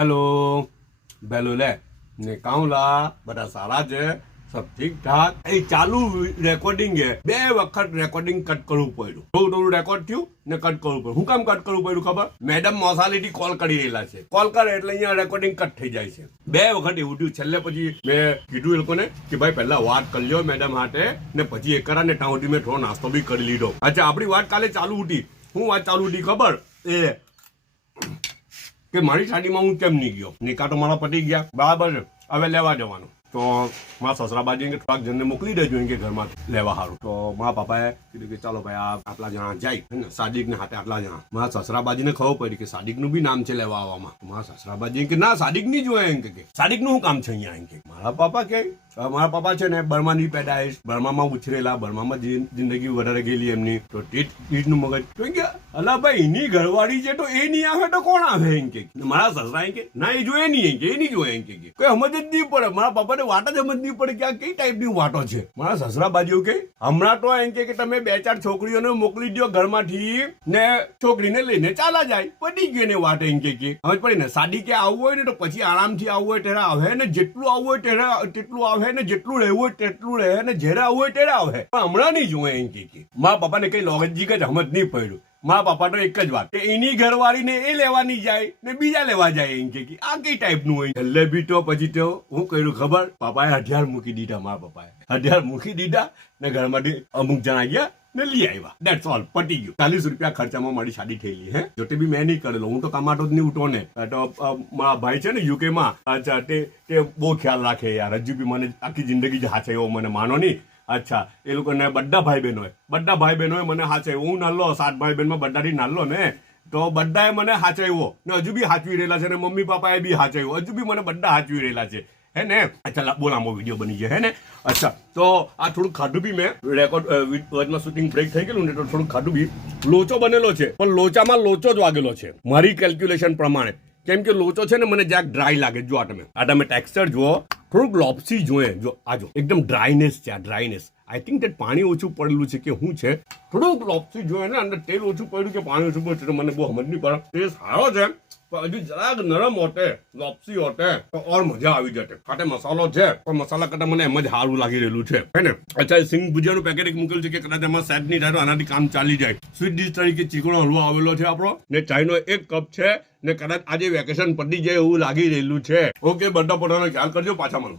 hello बेलो ले ने काउला बड़ा सारा છે सब ठीक ठाक એ ચાલુ રેકોર્ડિંગ છે બે વખત રેકોર્ડિંગ કટ કરવું પડ્યું થોડું રેકોર્ડ થયું ને કટ કરવું પડ્યું હું કામ કટ કરવું પડ્યું ખબર મેડમ મોસાલિટી કોલ કરી રહેલા છે કોલ કરે એટલે અહીંયા રેકોર્ડિંગ કટ થઈ જાય છે બે વખત એવું થયું છેલ્લે પછી મેં કીધું એ લોકોને કે ભાઈ પહેલા વાત કરી લ્યો મેડમ હાટે ને પછી એક કરા ને ત્યાં સુધી મેં થોડો નાસ્તો બી કરી લીધો અચ્છા આપણી વાત કાલે ચાલુ ઉઠી હું વાત ચાલુ ઉઠી ખબર એ કે મારી શાદીમાં હું કેમ નહીં ગયો નિકાહ તો મારા પતી ગયા બરાબર છે હવે લેવા જવાનું તો મારા સસરાબાજી થોડાક જણને મોકલી દેજો કે ઘરમાં લેવા સારું તો મારા પપ્પાએ કીધું કે ચાલો ભાઈ આ આટલા જણા જાય સાદિક ને હાથે આટલા જણા મારા સસરાબાજીને ખબર પડી કે સાદિક નું બી નામ છે લેવા આવવામાં મારા સસરાબાજી કે ના સાદિક નહીં જોયે એમ કે સાદિક નું શું કામ છે અહીંયા એમ કે મારા પપ્પા કે મારા પપ્પા છે ને બર્માની પેદાઈશ બર્મામાં ઉછરેલા બર્મામાં જિંદગી વધારે ગયેલી એમની તો નું મગજ તો કે અલા ભાઈ એની ઘરવાળી છે તો એ નહીં આવે તો કોણ આવે એમ કે મારા સસરા એમ કે ના એ જોયે નહીં એમ કે એ નહીં જોયે એમ કે કોઈ સમજ જ નહીં પડે મારા પપ્પાને વાત જ સમજ નહીં પડે કે આ કઈ ટાઈપની વાતો છે મારા સસરા બાજુ કે હમણાં તો એમ કે તમે બે ચાર છોકરીઓને મોકલી દો ઘરમાંથી ને છોકરીને લઈને ચાલા જાય પતી ગયો ને વાત એમ કે સમજ પડી ને સાદી કે આવવું હોય ને તો પછી આરામથી આવવું હોય ત્યારે આવે ને જેટલું આવવું હોય ત્યારે તેટલું આવે ને જેટલું રહેવું હોય તેટલું રહે ને જ્યારે આવવું હોય ત્યારે આવે પણ હમણાં નહીં જોવે એમ કે મારા પપ્પાને કઈ લોજિક જ સમજ નહીં પડ્યું મારા પપ્પા તો એક જ વાત કે એની ઘરવાળીને એ લેવાની જાય ને બીજા લેવા જાય એમ કે આ કઈ ટાઈપનું હોય છેલ્લે બી તો પછી તો હું કર્યું ખબર પપ્પાએ હથિયાર મૂકી દીધા મારા પપ્પાએ હથિયાર મૂકી દીધા ને ઘરમાંથી અમુક જણા ગયા ને લઈ આવ્યા દેટ્સ ઓલ પટી ગયું 40 રૂપિયા ખર્ચામાં મારી શાદી થયેલી હે જોતે બી મેં નહીં કરેલો હું તો કમાતો જ નહીં ઉઠો ને તો મારા ભાઈ છે ને યુકે માં અચ્છા તે બહુ ખ્યાલ રાખે યાર હજુ બી મને આખી જિંદગી જ હાચે એવો મને માનો નહીં અચ્છા એ લોકોને બધા ભાઈ બહેનોએ મને હાચવ્યો હું નાલો 7 ભાઈ બહેનમાં બધાથી નાલો ને તો બધાએ મને હાચવ્યો ને હજુ બી હાચવી રહેલા છે ને મમ્મી પપ્પાએ બી હાચવ્યો હજુ બી મને બધા હાચવી રહેલા છે હે ને અચ્છા બોલામો વિડીયો બની જાય હે ને અચ્છા તો આ થોડું ખાધું બી મેં રેકોર્ડ શૂટિંગ બ્રેક થઈ ગયેલું ને તો થોડું ખાધું બી લોચો બનેલો છે પણ લોચામાં લોચો જ વાગેલો છે મારી કેલ્ક્યુલેશન પ્રમાણે કેમ કે લોચો છે ને મને જ્યાંક ડ્રાય લાગે જો આ તમે ટેક્સચર જુઓ થોડુંક લોપ્સી જોઈએ જો આજો એકદમ ડ્રાયનેસ છે આ ડ્રાયનેસ આઈ થિંક દેટ પાણી ઓછું પડેલું છે કે શું છે થોડુંક લોપ્સી જોઈએ ને અંદર તેલ ઓછું પડ્યું કે પાણી ઓછું પડ્યું મને બહુ સમજ નહીં પડે તે સારો છે પણ હજુ જરાક નરમ હોતે લોપ્સી હોતે તો ઓર મજા આવી જતે ખાતે મસાલો છે પણ મસાલા કરતા મને એમ જ સારું લાગી રહેલું છે હે ને અચ્છા સિંગ ભુજિયાનું પેકેટ એક મૂકેલું છે કે કદાચ એમાં સેટ નહીં થાય તો આનાથી કામ ચાલી જાય સ્વીટ ડીશ તરીકે ચીકણો હલવો આવેલો છે આપણો ને ચાયનો 1 કપ છે ને કદાચ આજે વેકેશન પડી જાય એવું લાગી રહેલું છે ઓકે બધા પોતાનો ખ્યાલ કરજો પાછા મળો